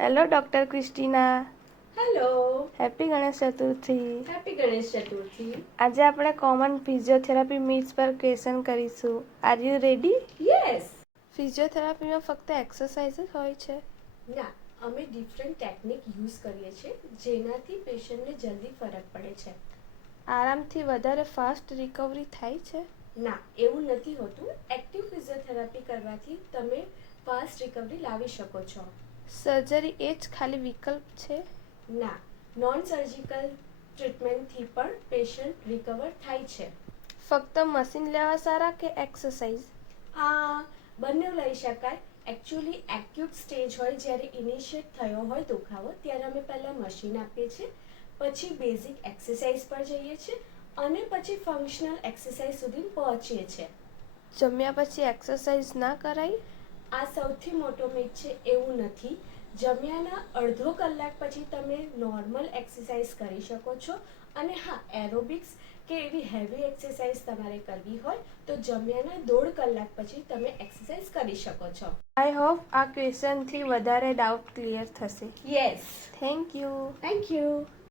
Hello doctor Christina. Hello. Happy Ganesh Chaturthi. Happy Ganesh Chaturthi. આજે આપણે common physiotherapy myths પર ક્વેશ્ચન કરીશું. Are you ready? યસ. ફિઝિયોથેરાપીમાં ફક્ત એક્સરસાઇઝ જ હોય છે? ના, અમે ડિફરન્ટ ટેકનિક યુઝ કરીએ છીએ જેનાથી પેશન્ટને જલ્દી ફરક પડે છે. આરામથી વધારે ફાસ્ટ રિકવરી થાય છે? ના, એવું નથી હોતું. એક્ટિવ ફિઝિયોથેરાપી કરવાથી તમે ફાસ્ટ રિકવરી લાવી શકો છો. સર્જરી એ જ ખાલી વિકલ્પ છે? ના, નોન સર્જિકલ ટ્રીટમેન્ટથી પણ પેશન્ટ રિકવર થાય છે. ફક્ત મશીન લેવા સારા કે એક્સરસાઇઝ? આ બંને લઈ શકાય. એકચ્યુઅલી એક્યુટ સ્ટેજ હોય, જ્યારે ઇનિશિયેટ થયો હોય દુખાવો, ત્યારે અમે પહેલાં મશીન આપીએ છીએ, પછી બેઝિક એક્સરસાઇઝ પર જઈએ છીએ અને પછી ફંક્શનલ એક્સરસાઇઝ સુધી પહોંચીએ છીએ. જમ્યા પછી એક્સરસાઇઝ ના કરાય? આ સૌથી મોટો મિથ છે. એવું નથી. જમ્યાના અડધો કલાક પછી તમે નોર્મલ એક્સરસાઇઝ કરી શકો છો. અને હા, એરોબિક્સ કે એવી હેવી એક્સરસાઇઝ તમારે કરવી હોય તો જમ્યાના 1.5 કલાક પછી તમે એક્સરસાઇઝ કરી શકો છો. આઈ હોપ આ ક્વેશ્ચનથી વધારે ડાઉટ ક્લિયર થશે. Yes. Thank you. Thank you.